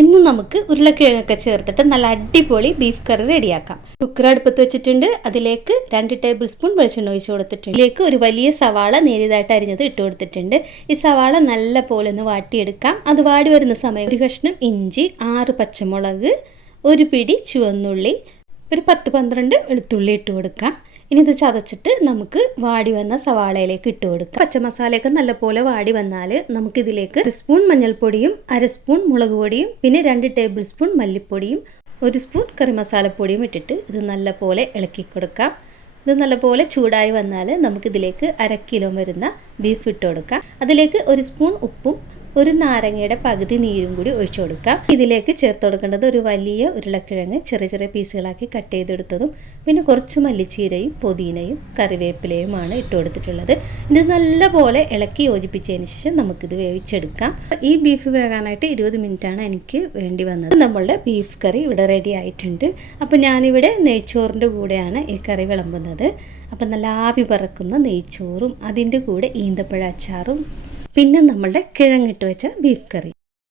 ഇന്ന് നമുക്ക് ഉരുളക്കിഴങ്ങൊക്കെ ചേർത്തിട്ട് നല്ല അടിപൊളി ബീഫ് കറി റെഡിയാക്കാം കുക്കർ അടുപ്പത്ത് വെച്ചിട്ടുണ്ട്. അതിലേക്ക് രണ്ട് ടേബിൾ സ്പൂൺ വെളിച്ചെണ്ണ ഒഴിച്ചു കൊടുത്തിട്ടുണ്ട്. ഇതിലേക്ക് ഒരു വലിയ സവാള നേരിയതായിട്ട് അരിഞ്ഞത് ഇട്ട് കൊടുത്തിട്ടുണ്ട്. ഈ സവാള നല്ല പോലെ ഒന്ന് വാട്ടിയെടുക്കാം. അത് വാടി വരുന്ന സമയം ഒരു കഷ്ണം ഇഞ്ചി ആറ് പച്ചമുളക് ഒരു പിടി ചുവന്നുള്ളി ഒരു പത്ത് പന്ത്രണ്ട് വെളുത്തുള്ളി ഇട്ട് കൊടുക്കാം. ഇനി ഇത് ചതച്ചിട്ട് നമുക്ക് വാടി വന്ന സവാളയിലേക്ക് ഇട്ട് കൊടുക്കാം. പച്ചമസാലയൊക്കെ നല്ലപോലെ വാടി വന്നാൽ നമുക്കിതിലേക്ക് ഒരു സ്പൂൺ മഞ്ഞൾപ്പൊടിയും അര സ്പൂൺ മുളക് പൊടിയും പിന്നെ രണ്ട് ടേബിൾ സ്പൂൺ മല്ലിപ്പൊടിയും ഒരു സ്പൂൺ കറി മസാലപ്പൊടിയും ഇട്ടിട്ട് ഇത് നല്ലപോലെ ഇളക്കി കൊടുക്കാം. ഇത് നല്ലപോലെ ചൂടായി വന്നാൽ നമുക്കിതിലേക്ക് അര കിലോ വരുന്ന ബീഫ് ഇട്ട് കൊടുക്കാം. അതിലേക്ക് ഒരു സ്പൂൺ ഉപ്പും ഒരു നാരങ്ങയുടെ പകുതി നീരും കൂടി ഒഴിച്ചു കൊടുക്കാം. ഇതിലേക്ക് ചേർത്ത് കൊടുക്കേണ്ടത് ഒരു വലിയ ഉരുളക്കിഴങ്ങ് ചെറിയ ചെറിയ പീസുകളാക്കി കട്ട് ചെയ്തെടുത്തതും പിന്നെ കുറച്ച് മല്ലിച്ചീരയും പുതിനയും കറിവേപ്പിലയുമാണ് ഇട്ട് കൊടുത്തിട്ടുള്ളത്. ഇത് നല്ലപോലെ ഇളക്കി യോജിപ്പിച്ചതിന് ശേഷം നമുക്കിത് വേവിച്ചെടുക്കാം. ഈ ബീഫ് വേകാനായിട്ട് ഇരുപത് ആണ് എനിക്ക് വേണ്ടി വന്നത്. നമ്മളുടെ ബീഫ് കറി ഇവിടെ റെഡി ആയിട്ടുണ്ട്. അപ്പോൾ ഞാനിവിടെ നെയ്ച്ചോറിന്റെ കൂടെയാണ് ഈ കറി വിളമ്പുന്നത്. അപ്പം നല്ല ആവി പറക്കുന്ന നെയ്ച്ചോറും അതിന്റെ കൂടെ ഈന്തപ്പഴ അച്ചാറും പിന്നെ നമ്മളുടെ കിഴങ്ങിട്ട് വെച്ച ബീഫ് കറി